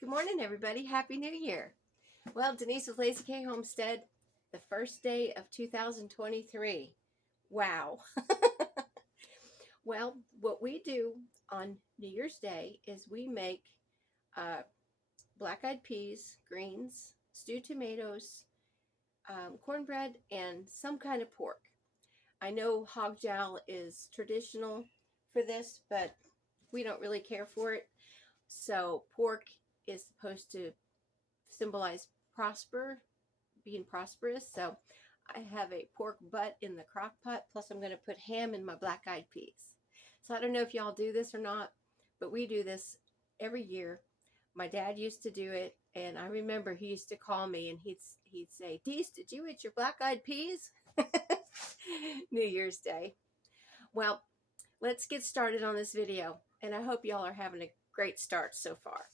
Good morning, everybody. Happy New Year. Well, Denise with Lazy K Homestead, the first day of 2023. Wow. Well, what we do on New Year's Day is we make black-eyed peas, greens, stewed tomatoes, cornbread, and some kind of pork. I know hog jowl is traditional for this, but we don't really care for it. So pork is supposed to symbolize being prosperous. So I have a pork butt in the crock pot, plus I'm going to put ham in my black-eyed peas. So I don't know if y'all do this or not, but we do this every year. My dad used to do it, and I remember he used to call me and he'd say, "Deese, did you eat your black-eyed peas?" New Year's Day. Well, let's get started on this video, and I hope y'all are having a great start so far.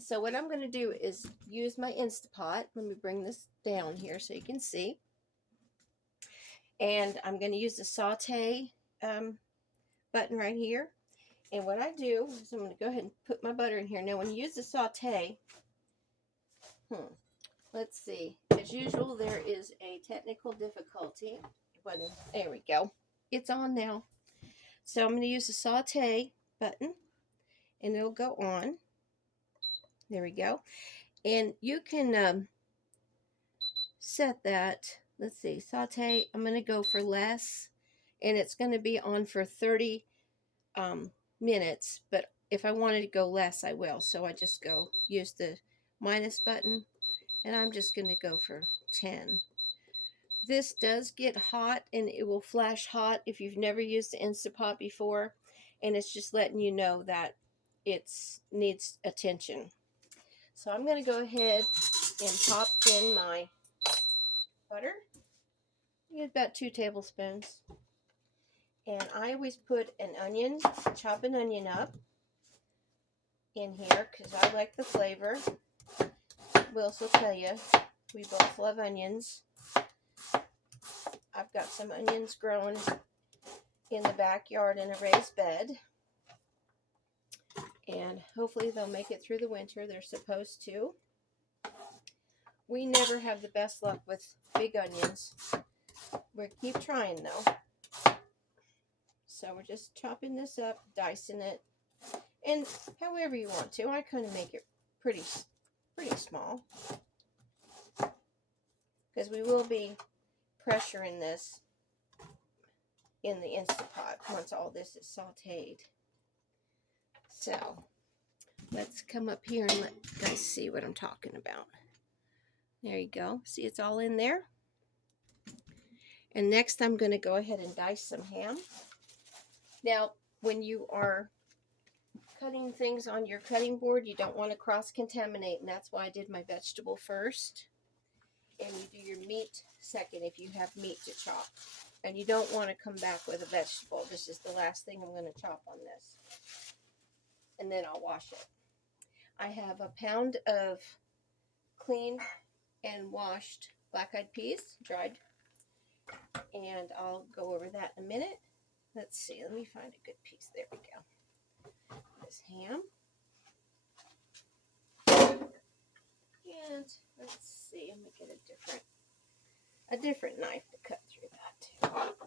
So what I'm going to do is use my Instapot. Let me bring this down here so you can see. And I'm going to use the saute button right here. And what I do is I'm going to go ahead and put my butter in here. Now when you use the saute, let's see. As usual, there is a technical difficulty. There we go. It's on now. So I'm going to use the saute button, and it'll go on. There we go. And you can set that. Let's see, saute. I'm going to go for less, and it's going to be on for 30 minutes. But if I wanted to go less, I will. So I just use the minus button, and I'm just going to go for 10. This does get hot, and it will flash hot if you've never used the Instapot before, and it's just letting you know that it needs attention. So I'm going to go ahead and pop in my butter. I get about 2 tablespoons. And I always put an onion, chop an onion up in here because I like the flavor. Willis will tell you, we both love onions. I've got some onions growing in the backyard in a raised bed. And hopefully they'll make it through the winter. They're supposed to. We never have the best luck with big onions. We'll keep trying though. So we're just chopping this up, dicing it, and however you want to. I kind of make it pretty small because we will be pressuring this in the Instapot once all this is sauteed. So let's come up here and let you guys see what I'm talking about. There you go. See, it's all in there. And next I'm going to go ahead and dice some ham. Now, when you are cutting things on your cutting board, you don't want to cross-contaminate, and that's why I did my vegetable first. And you do your meat second if you have meat to chop. And you don't want to come back with a vegetable. This is the last thing I'm going to chop on this. And then I'll wash it. I have a pound of cleaned and washed black-eyed peas, dried. And I'll go over that in a minute. Let's see, let me find a good piece. There we go. This ham. And let's see, I'm going to get a different knife to cut through that too.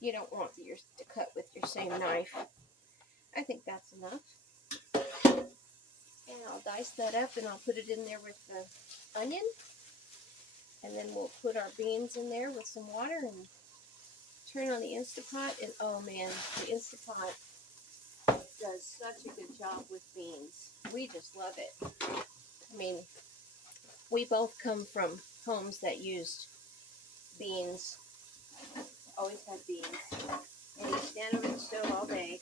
You don't want yours to cut with your same knife. I think that's enough. And I'll dice that up and I'll put it in there with the onion. And then we'll put our beans in there with some water and turn on the Instapot. And oh man, the Instapot does such a good job with beans. We just love it. I mean, we both come from homes that used beans. Always had beans. And you stand over the stove all day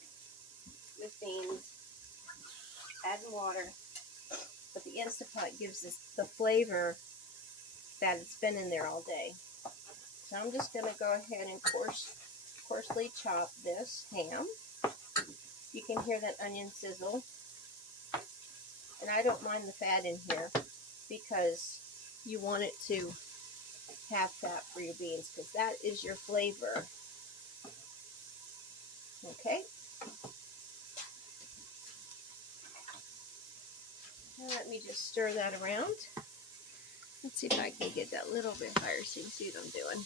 with beans, adding water. But the Instapot gives us the flavor that it's been in there all day. So I'm just going to go ahead and coarsely chop this ham. You can hear that onion sizzle. And I don't mind the fat in here because you want it to have fat for your beans because that is your flavor. Okay. Let me just stir that around. Let's see if I can get that a little bit higher so you can see what I'm doing.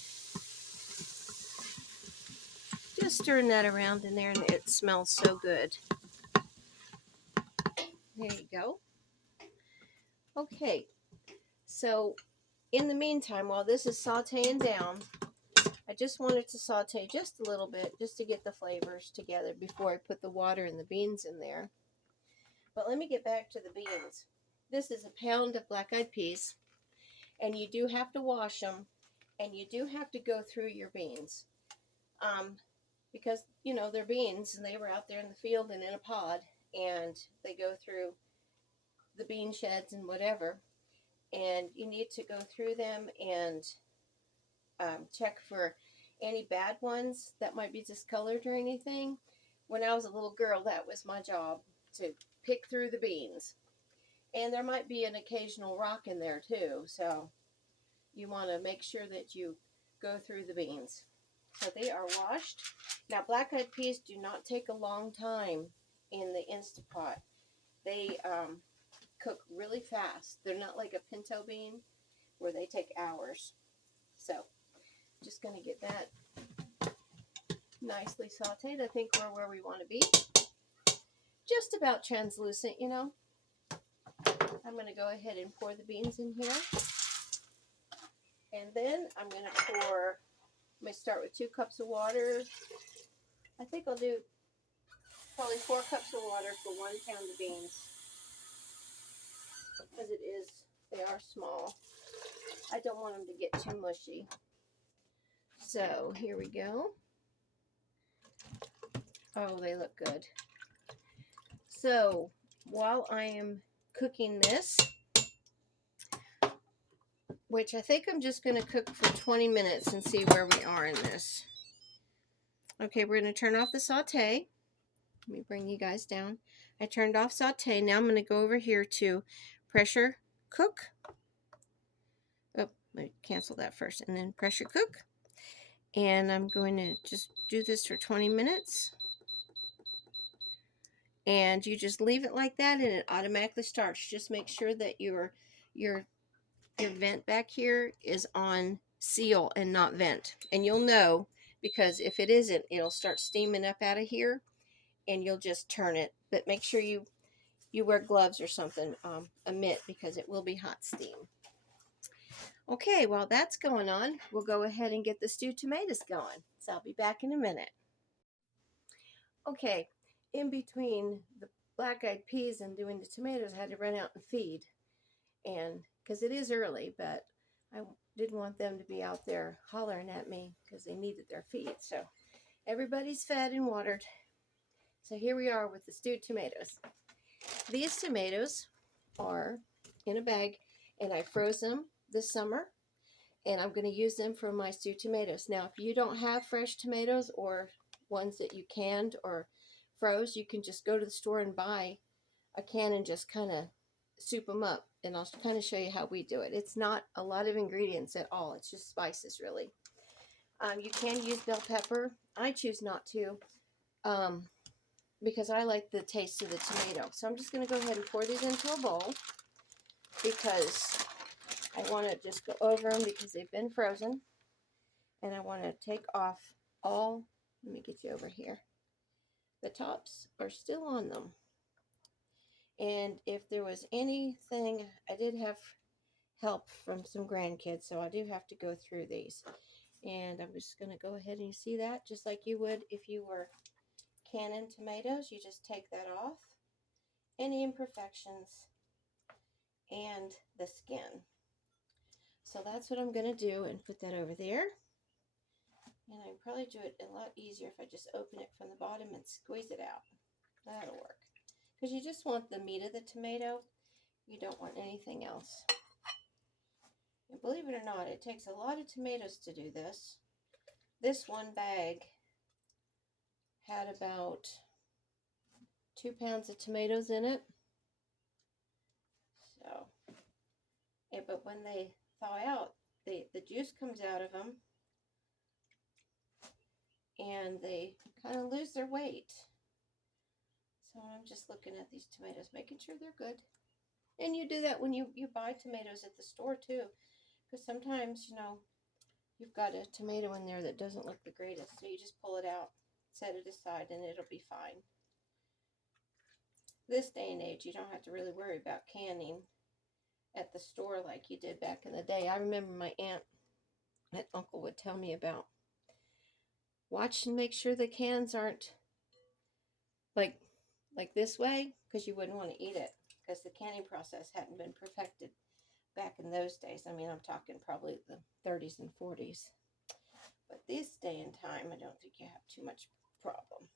Just stirring that around in there, and it smells so good. There you go. Okay, so in the meantime, while this is sauteing down, I just wanted to saute just a little bit just to get the flavors together before I put the water and the beans in there. But let me get back to the beans. This is a pound of black-eyed peas, and you do have to wash them, and you do have to go through your beans. Because, you know, they're beans, and they were out there in the field and in a pod, and they go through the bean sheds and whatever, and you need to go through them and check for any bad ones that might be discolored or anything. When I was a little girl, that was my job, to pick through the beans. And there might be an occasional rock in there too, so you want to make sure that you go through the beans. So they are washed. Now, black-eyed peas do not take a long time in the Instapot. They cook really fast. They're not like a pinto bean where they take hours. So, just going to get that nicely sauteed. I think we're where we want to be. Just about translucent, you know. I'm going to go ahead and pour the beans in here. And then I'm going to start with 2 cups of water. I think I'll do probably 4 cups of water for 1 pound of beans. Because they are small. I don't want them to get too mushy. So here we go. Oh, they look good. So while I am cooking this, which I think I'm just going to cook for 20 minutes and see where we are in this. Okay, we're going to turn off the saute. Let me bring you guys down. I turned off saute. Now I'm going to go over here to pressure cook. Oh, let me cancel that first. And then pressure cook. And I'm going to just do this for 20 minutes. And you just leave it like that and it automatically starts. Just make sure that your vent back here is on seal and not vent. And you'll know, because if it isn't, it'll start steaming up out of here and you'll just turn it. But make sure you wear gloves or something, a mitt, because it will be hot steam. Okay, while that's going on, we'll go ahead and get the stewed tomatoes going. So I'll be back in a minute. Okay, in between the black-eyed peas and doing the tomatoes, I had to run out and feed. And because it is early, but I didn't want them to be out there hollering at me because they needed their feed. So everybody's fed and watered. So here we are with the stewed tomatoes. These tomatoes are in a bag, and I froze them this summer, and I'm going to use them for my stewed tomatoes. Now, if you don't have fresh tomatoes or ones that you canned or froze, you can just go to the store and buy a can and just kind of soup them up, and I'll kind of show you how we do it. It's not a lot of ingredients at all. It's just spices, really. You can use bell pepper. I choose not to because I like the taste of the tomato. So I'm just going to go ahead and pour these into a bowl because I want to just go over them because they've been frozen, and I want to take off all. Let me get you over here. The tops are still on them. And if there was anything, I did have help from some grandkids, so I do have to go through these. And I'm just going to go ahead and you see that, just like you would if you were canning tomatoes. You just take that off, any imperfections, and the skin. So that's what I'm going to do and put that over there. And I can probably do it a lot easier if I just open it from the bottom and squeeze it out. That'll work. Because you just want the meat of the tomato. You don't want anything else. And believe it or not, it takes a lot of tomatoes to do this. This one bag had about 2 pounds of tomatoes in it. So, but when they thaw out, the juice comes out of them. And they kind of lose their weight. So I'm just looking at these tomatoes, making sure they're good. And you do that when you buy tomatoes at the store too. Because sometimes, you know, you've got a tomato in there that doesn't look the greatest. So you just pull it out, set it aside, and it'll be fine. This day and age, you don't have to really worry about canning at the store like you did back in the day. I remember my aunt and uncle would tell me about watch and make sure the cans aren't like this way, because you wouldn't want to eat it, because the canning process hadn't been perfected back in those days. I mean, I'm talking probably the 30s and 40s. But this day and time, I don't think you have too much problem.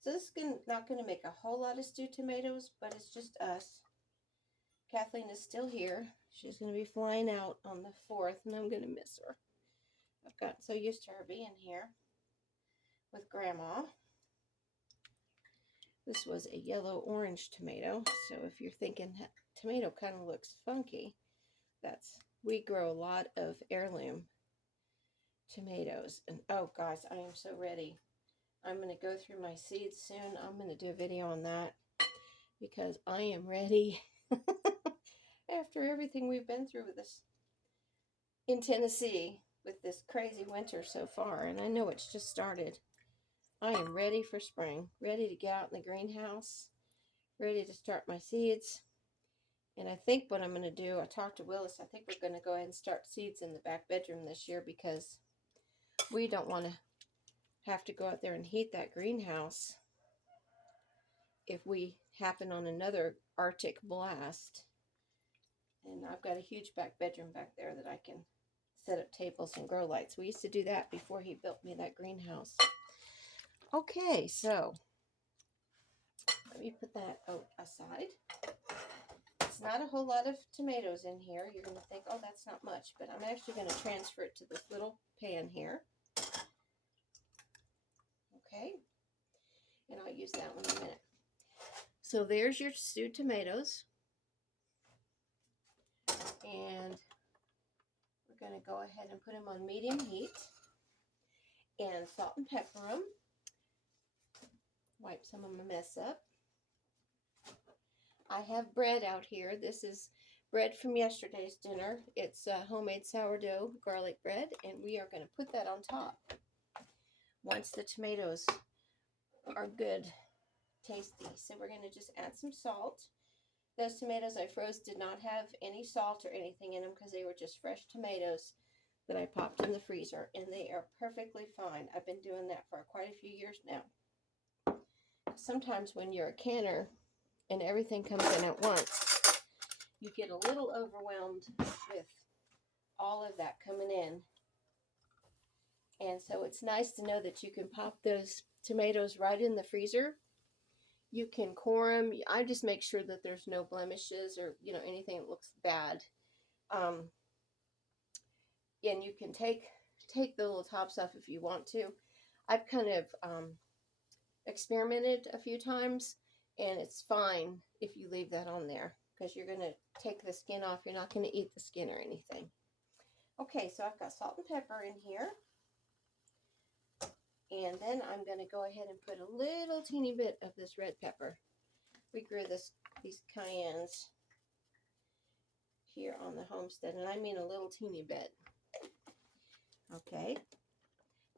So this is not going to make a whole lot of stewed tomatoes, but it's just us. Kathleen is still here. She's going to be flying out on the 4th, and I'm going to miss her. I've gotten so used to her being here with Grandma. This was a yellow-orange tomato, so if you're thinking that tomato kind of looks funky, we grow a lot of heirloom tomatoes. And oh guys, I am so ready. I'm going to go through my seeds soon. I'm going to do a video on that because I am ready after everything we've been through with this in Tennessee with this crazy winter so far, and I know it's just started. I am ready for spring, ready to get out in the greenhouse, ready to start my seeds. And I think what I'm going to do, I talked to Willis, I think we're going to go ahead and start seeds in the back bedroom this year, because we don't want to have to go out there and heat that greenhouse if we happen on another Arctic blast. And I've got a huge back bedroom back there that I can set up tables and grow lights. We used to do that before he built me that greenhouse. Okay, so let me put that aside. It's not a whole lot of tomatoes in here. You're going to think, oh, that's not much, but I'm actually going to transfer it to this little pan here. Okay, and I'll use that one in a minute. So there's your stewed tomatoes, and we're going to go ahead and put them on medium heat and salt and pepper them. Wipe some of my mess up. I have bread out here. This is bread from yesterday's dinner. It's homemade sourdough garlic bread, and we are going to put that on top once the tomatoes are good, tasty. So we're going to just add some salt. Those tomatoes I froze did not have any salt or anything in them because they were just fresh tomatoes that I popped in the freezer, and they are perfectly fine. I've been doing that for quite a few years now. Sometimes when you're a canner and everything comes in at once, you get a little overwhelmed with all of that coming in. And so it's nice to know that you can pop those tomatoes right in the freezer. You can core them. I just make sure that there's no blemishes or, you know, anything that looks bad. And you can take the little tops off if you want to. I've kind of experimented a few times, and it's fine if you leave that on there, because you're going to take the skin off. You're not going to eat the skin or anything. Okay, so I've got salt and pepper in here. And then I'm going to go ahead and put a little teeny bit of this red pepper. We grew these cayennes here on the homestead, and I mean a little teeny bit. Okay.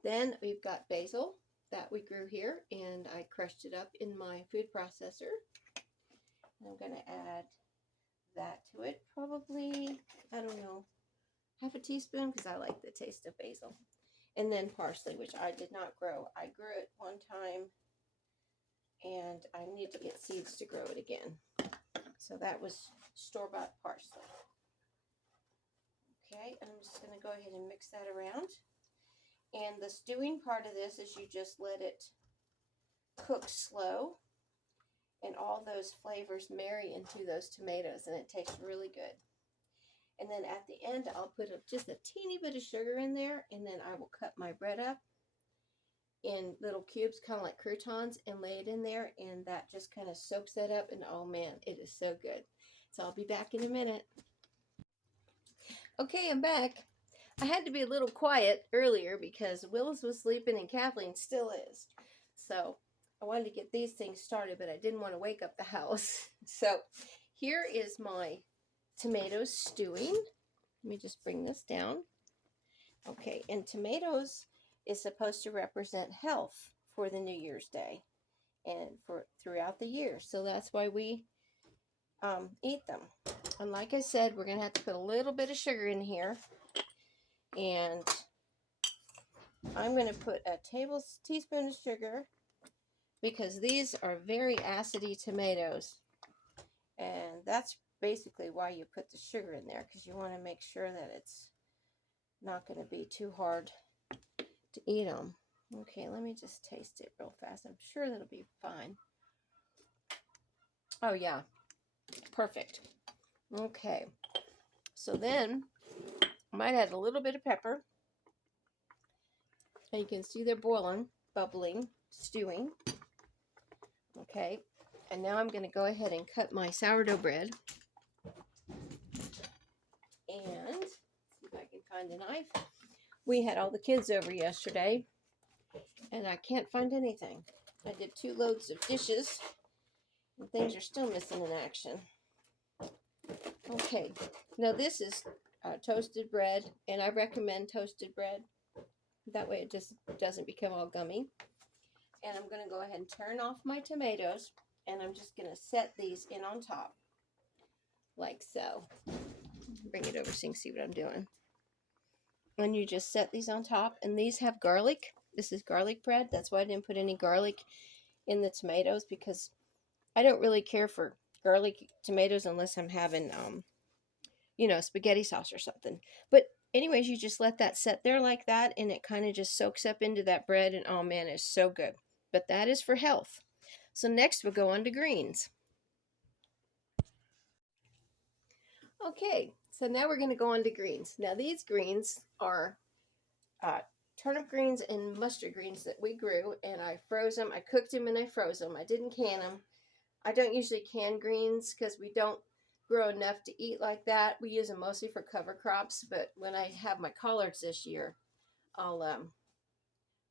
Then we've got basil that we grew here, and I crushed it up in my food processor. And I'm going to add that to it, probably, I don't know, half a teaspoon, because I like the taste of basil. And then parsley, which I did not grow. I grew it one time, and I need to get seeds to grow it again. So that was store-bought parsley. Okay, I'm just going to go ahead and mix that around. And the stewing part of this is you just let it cook slow, and all those flavors marry into those tomatoes, and it tastes really good. And then at the end, I'll put just a teeny bit of sugar in there, and then I will cut my bread up in little cubes, kind of like croutons, and lay it in there, and that just kind of soaks that up, and oh man, it is so good. So I'll be back in a minute. Okay, I'm back. I had to be a little quiet earlier because Willis was sleeping and Kathleen still is. So I wanted to get these things started, but I didn't want to wake up the house. So here is my tomatoes stewing. Let me just bring this down. Okay, and tomatoes is supposed to represent health for the New Year's Day and for throughout the year. So that's why we eat them. And like I said, we're going to have to put a little bit of sugar in here. And I'm going to put a teaspoon of sugar because these are very acidy tomatoes. And that's basically why you put the sugar in there, because you want to make sure that it's not going to be too hard to eat them. Okay, let me just taste it real fast. I'm sure that'll be fine. Oh yeah, perfect. Okay, so then I might add a little bit of pepper. And you can see they're boiling, bubbling, stewing. Okay, and now I'm going to go ahead and cut my sourdough bread. And see if I can find a knife. We had all the kids over yesterday, and I can't find anything. I did 2 loads of dishes, and things are still missing in action. Okay, now this is toasted bread, and I recommend toasted bread. That way it just doesn't become all gummy. And I'm going to go ahead and turn off my tomatoes, and I'm just going to set these in on top, like so. Bring it over so you can see what I'm doing. And you just set these on top, and these have garlic. This is garlic bread. That's why I didn't put any garlic in the tomatoes, because I don't really care for garlic tomatoes unless I'm having, you know, spaghetti sauce or something. But anyways, you just let that set there like that, and it kind of just soaks up into that bread, and oh man, it's so good. But that is for health. So next we'll go on to greens. Okay, so now we're going to go on to greens. Now these greens are turnip greens and mustard greens that we grew, and I froze them. I cooked them and I froze them. I didn't can them. I don't usually can greens because we don't grow enough to eat like that. We use them mostly for cover crops, but when I have my collards this year, I'll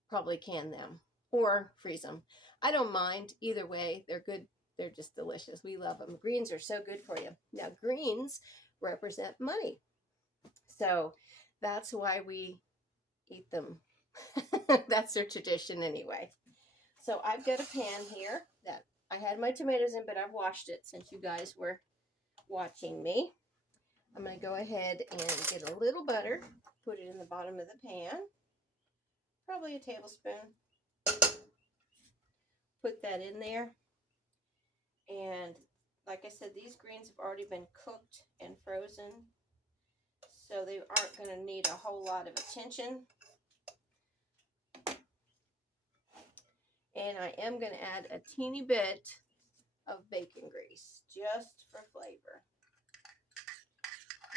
probably can them or freeze them. I don't mind either way. They're good. They're just delicious. We love them. Greens are so good for you. Now greens represent money, so that's why we eat them. That's their tradition anyway. So I've got a pan here that I had my tomatoes in, but I've washed it since you guys were watching me. I'm going to go ahead and get a little butter, put it in the bottom of the pan, probably a tablespoon. Put that in there. And like I said, these greens have already been cooked and frozen, so they aren't going to need a whole lot of attention. And I am going to add a teeny bit of bacon grease, just for flavor.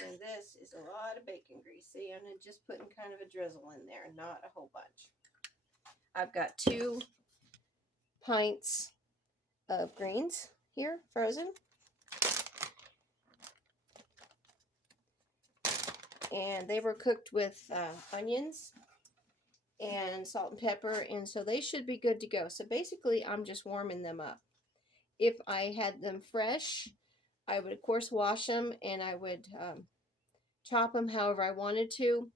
And this is a lot of bacon grease. See, I'm just putting kind of a drizzle in there, not a whole bunch. I've got 2 pints of greens here, frozen. And they were cooked with onions and salt and pepper, and so they should be good to go. So basically, I'm just warming them up. If I had them fresh, I would, of course, wash them, and I would chop them however I wanted to.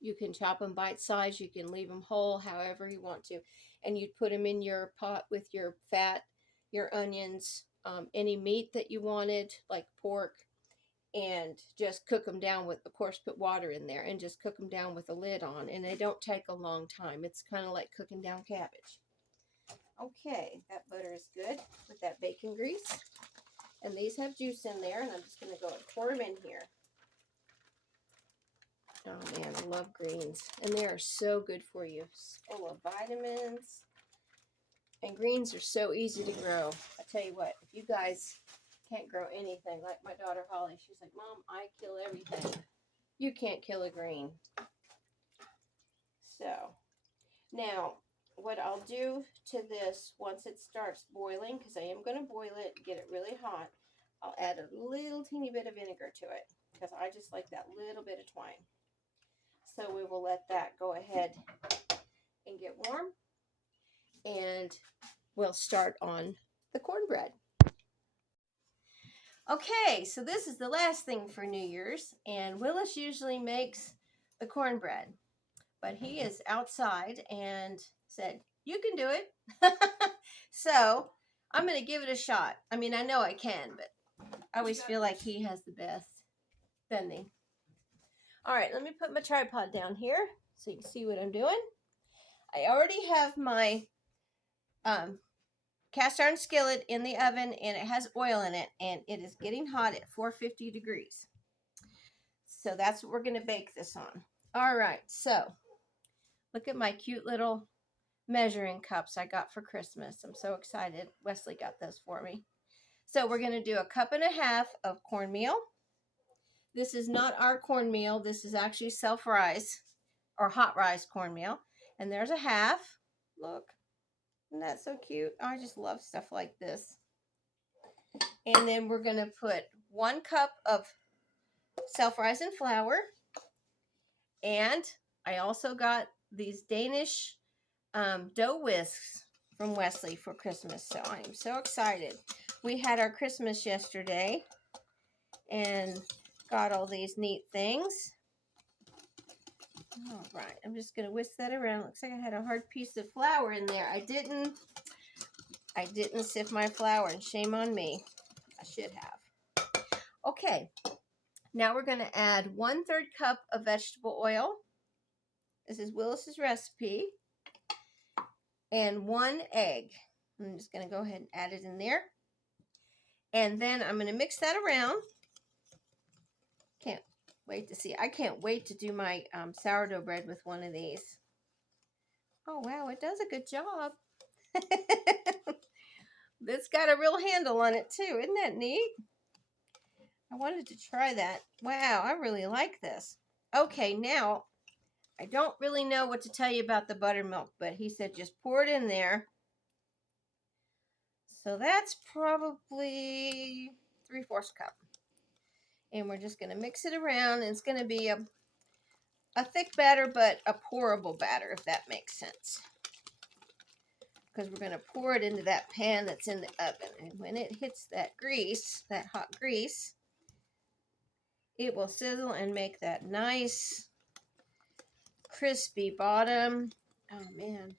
You can chop them bite-sized. You can leave them whole, however you want to. And you'd put them in your pot with your fat, your onions, any meat that you wanted, like pork, and just cook them down with, of course, put water in there and just cook them down with a lid on. And they don't take a long time. It's kind of like cooking down cabbage. Okay, that butter is good with that bacon grease. And these have juice in there, and I'm just going to go and pour them in here. Oh man, I love greens. And they are so good for you. Full of vitamins. And greens are so easy to grow. I tell you what, if you guys can't grow anything, like my daughter Holly, she's like, Mom, I kill everything. You can't kill a green. So, now, what I'll do to this, once it starts boiling, because I am going to boil it, get it really hot, I'll add a little teeny bit of vinegar to it, because I just like that little bit of twine. So we will let that go ahead and get warm, and we'll start on the cornbread. Okay, so this is the last thing for New Year's, and Willis usually makes the cornbread, but he is outside and said, "You can do it." So I'm going to give it a shot. I mean, I know I can, but I always feel like he has the best, doesn't he? All right, let me put my tripod down here so you can see what I'm doing. I already have my cast iron skillet in the oven, and it has oil in it, and it is getting hot at 450 degrees. So that's what we're going to bake this on. All right, so look at my cute little measuring cups I got for Christmas. I'm so excited. Wesley got those for me. So we're going to do 1.5 cups of cornmeal. This is not our cornmeal. This is actually self-rise or hot rise cornmeal. And there's 1/2. Look, isn't that so cute? I just love stuff like this. And then we're going to put 1 cup of self-rising flour. And I also got these Danish dough whisks from Wesley for Christmas. So I am so excited. We had our Christmas yesterday and got all these neat things. All right, I'm just going to whisk that around. Looks like I had a hard piece of flour in there. I didn't sift my flour, and shame on me. I should have. Okay, now we're going to add 1/3 cup of vegetable oil. This is Willis's recipe. And 1 egg. I'm just going to go ahead and add it in there. And then I'm going to mix that around. Can't wait to see. I can't wait to do my sourdough bread with one of these. Oh, wow, it does a good job. It's got a real handle on it, too. Isn't that neat? I wanted to try that. Wow, I really like this. Okay, now, I don't really know what to tell you about the buttermilk, but he said just pour it in there. So that's probably 3/4 cup. And we're just going to mix it around. And it's going to be a thick batter, but a pourable batter, if that makes sense. Because we're going to pour it into that pan that's in the oven. And when it hits that grease, that hot grease, it will sizzle and make that nice, crispy bottom. Oh, man.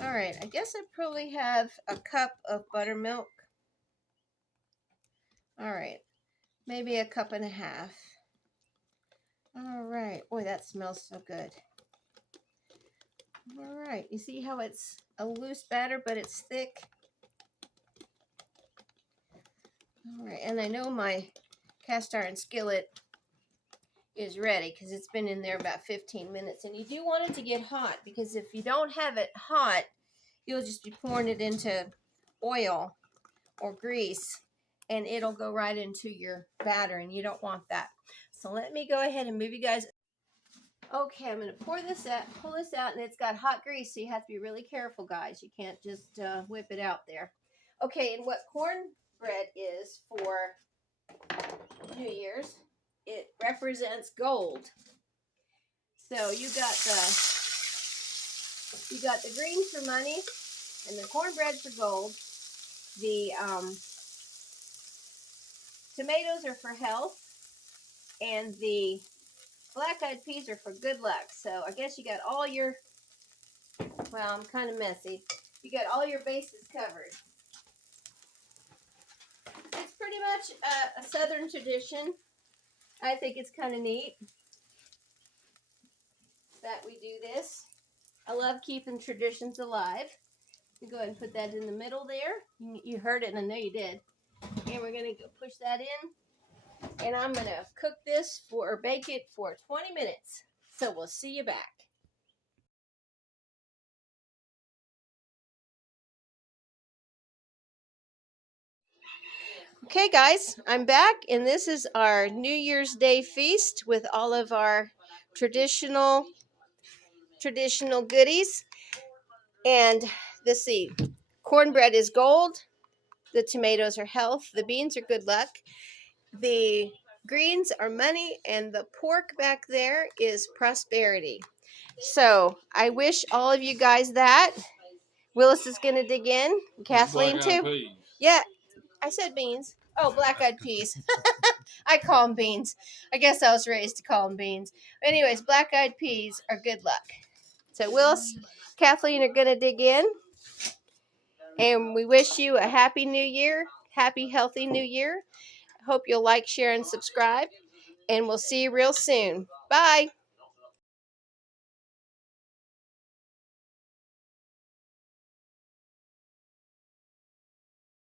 All right, I guess I probably have 1 cup of buttermilk. All right, maybe 1.5 cups. All right, boy, that smells so good. All right, you see how it's a loose batter, but it's thick? All right, and I know my cast iron skillet is ready because it's been in there about 15 minutes. And you do want it to get hot, because if you don't have it hot, you'll just be pouring it into oil or grease, and it'll go right into your batter, and you don't want that. So let me go ahead and move you guys. Okay, I'm going to pull this out, and it's got hot grease, so you have to be really careful, guys. You can't just whip it out there. Okay, and what cornbread is for New Year's, it represents gold. So you got the greens for money, and the cornbread for gold. The tomatoes are for health, and the black-eyed peas are for good luck. So I guess you got all your, well, I'm kind of messy. You got all your bases covered. It's pretty much a Southern tradition. I think it's kind of neat that we do this. I love keeping traditions alive. Go ahead and put that in the middle there. You heard it, and I know you did. And we're going to go push that in. And I'm going to cook this or bake it for 20 minutes. So we'll see you back. Okay, guys, I'm back, and this is our New Year's Day feast with all of our traditional goodies. And let's see, cornbread is gold, the tomatoes are health, the beans are good luck, the greens are money, and the pork back there is prosperity. So I wish all of you guys that. Willis is going to dig in. Kathleen too. Yeah, I said beans. Oh, black-eyed peas. I call them beans. I guess I was raised to call them beans. Anyways, black-eyed peas are good luck. So Willis, Kathleen are going to dig in. And we wish you a happy new year. Happy, healthy new year. Hope you'll like, share, and subscribe. And we'll see you real soon. Bye.